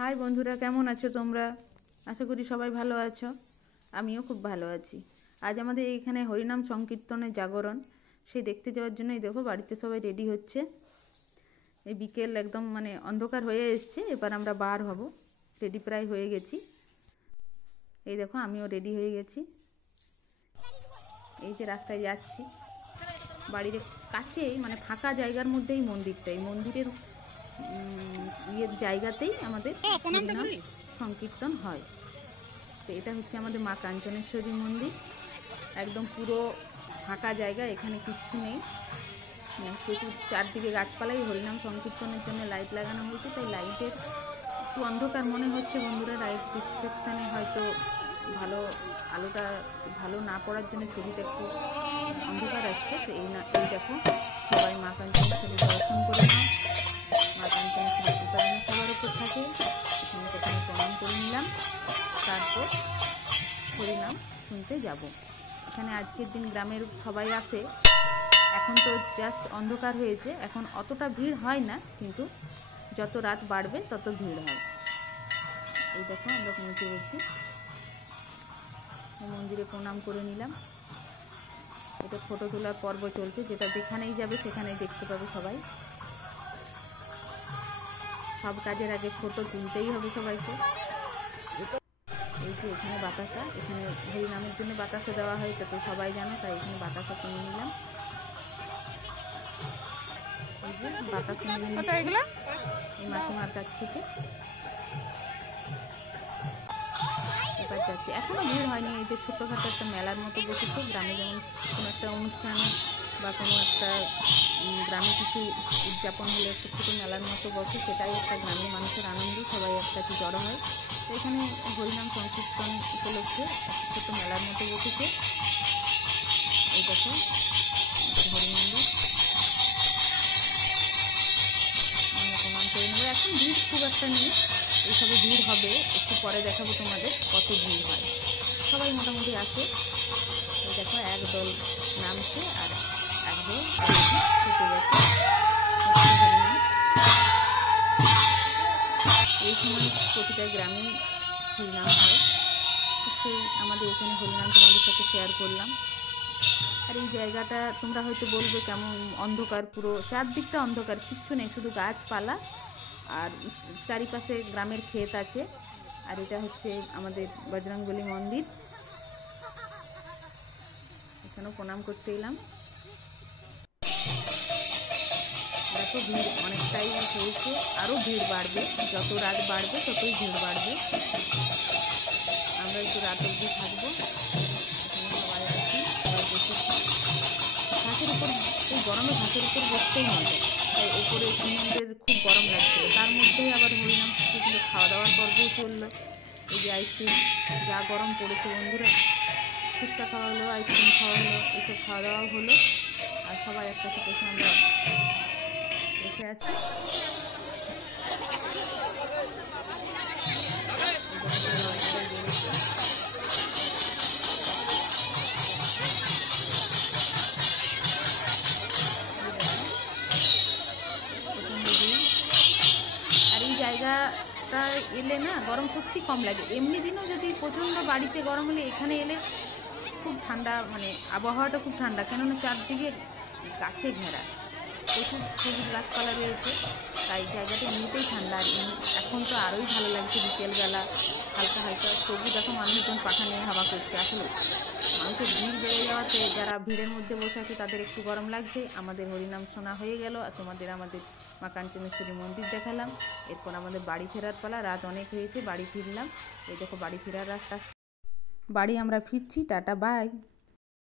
High বন্ধুরা, কেমন আছো তোমরা? আশা করি সবাই ভালো আছো। আমিও খুব ভালো আছি। আজ আমাদের এইখানে হরিনাম সংকীর্তনের জাগরণ, সেই দেখতে যাওয়ার জন্যই দেখো বাড়িতে সবাই রেডি হচ্ছে। এই বিকেল একদম অন্ধকার হয়ে এসছে, এবার আমরা বার হব। রেডি প্রায় হয়ে গেছি। এই দেখো আমিও রেডি হয়ে গেছি। এই যে রাস্তায় যাচ্ছি, বাড়ির কাছেই ফাঁকা জায়গার মধ্যেই মন্দিরটা। এই মন্দিরের জায়গাতেই আমাদের হরিনাম সংকীর্তন হয়। তো এটা হচ্ছে আমাদের মা কাঞ্চনেশ্বরী মন্দির। একদম পুরো ফাঁকা জায়গা, এখানে কিচ্ছু নেই। প্রচুর চারদিকে গাছপালাই হরিনাম সংকীর্তনের জন্য লাইট লাগানো হয়েছে, তাই লাইটের একটু অন্ধকার মনে হচ্ছে বন্ধুরা। লাইট রিসেপশনে হয়তো ভালো আলোটা ভালো না পড়ার জন্য ছবিটা একটু অন্ধকার আসছে। তো এই দেখো সবাই মা কাঞ্চনেশ্বরী দর্শন করে নাও। মা কাঞ্চনেশ্বরী প্রচারণা সবার উপর থাকে। এখানে প্রথমে প্রণাম করে নিলাম, তারপর হরিনাম শুনতে যাব। এখানে আজকের দিন গ্রামের সবাই আসে। এখন তো জাস্ট অন্ধকার হয়েছে, এখন অতটা ভিড় হয় না, কিন্তু যত রাত বাড়বে তত ভিড় হয়। এই দেখো আমরা পৌঁছে গেছি, মন্দিরে প্রণাম করে নিলাম। এটা ফটো তোলার পর্ব চলছে, যেটা যেখানেই যাবে সেখানেই দেখতে পাবে সবাই। সব কাজের আগে ফটো তুলতেই হবে সবাইকে। এই যে এখানে বাতাসা, এখানে হরিনামের জন্য বাতাসা দেওয়া হয়, এটা তো সবাই জানো, তাই এখানে বাতাসা কিনে নিলাম। এই যে বাতাসা নিয়ে নিলাম এই মাসিমার কাছ থেকে। এবার যাচ্ছি, এখনো ভিড় হয়নি। এই যে ছোট্টখাটো একটা মেলার মতো বসেছে গ্রামে, যেমন কোনো একটা অনুষ্ঠান বা কোনো একটা গ্রামে কিছু উদযাপন হলে একটা ছোটো মেলার মতো বসে, সেটাই একটা গ্রামের মানুষের আনন্দ, সবাই একসাথে জড়ো হয়। তো এখানে হরিনাম সংকীর্তন উপলক্ষে একটা ছোটো মেলার মতো বসেছে। এই দেখো হরিমন্দির, প্রণাম করে নেবো। এখন ভিড় খুব একটা নেই, এইসবে ভিড় হবে, একটু পরে দেখাবো তোমাদের কত ভিড় হয়। সবাই মোটামুটি আসে। এই দেখো একদল নামছে আর একদল থেকে গেছে। এই সময় প্রতিটা গ্রামে হরিনাম হয়, সেই আমাদের এখানে হরিনাম তোমাদের সাথে শেয়ার করলাম। আর এই জায়গাটা তোমরা হয়তো বলবে কেমন অন্ধকার, পুরো চারদিকটা অন্ধকার, কিচ্ছু নেই, শুধু গাছপালা আর চারিপাশে গ্রামের ক্ষেত আছে। আর এটা হচ্ছে আমাদের বজরংবলী মন্দির, এখানেও প্রণাম করতে এলাম। দেখো ভিড় অনেকটাই হয়েছে, আরও ভিড় বাড়বে, যত রাত বাড়বে ততই ভিড় বাড়বে। আমরা একটু রাত অবধি থাকবো। এখানে সবাই আছি, সবাই বসেছি ঘাসের উপর। এই গরমে ঘাসের উপর বসতেই মজা, তাই ওপরে সিমেন্টের খুব গরম লাগছিল। তার মধ্যেই আবার হরিনাম শুনতে খাওয়া দাওয়ার পর্বও চললো। এই যে আইসক্রিম, যা গরম পড়েছে বন্ধুরা, ফুচকা খাওয়া হলো, আইসক্রিম খাওয়া হলো, এইসব খাওয়া দাওয়াও হলো। আর সবাই একটা থেকে আমরা বসে আছি। আর এই জায়গাটা এলে না গরম সত্যি কম লাগে। এমনি দিনও যদি প্রচণ্ড বাড়িতে গরম হলে এখানে এলে খুব ঠান্ডা, আবহাওয়াটা খুব ঠান্ডা, কেননা চারদিকে গাছে ঘেরা, প্রচুর সবুজ গাছপালা রয়েছে, তাই জায়গাটা এমনিতেই ঠান্ডা। আর এখন তো আরোই ভালো লাগছে, বিকেলবেলা হালকা হালকা সবুজ, এখন মানুষজন পাখা নিয়ে হাওয়া করছে। আসলে মানুষের ভিড় বেড়ে যাওয়াতে যারা ভিড়ের মধ্যে বসে আছে তাদের একটু গরম লাগছে। আমাদের হরিনাম শোনা হয়ে গেল, আর তোমাদের আমাদের মা কাঞ্চনেশ্বরী মন্দির দেখালাম। এরপর আমাদের বাড়ি ফেরার পালা, রাত অনেক হয়েছে, বাড়ি ফিরলাম। এই দেখো বাড়ি ফেরার রাস্তা, বাড়ি আমরা ফিরছি। Tata, by.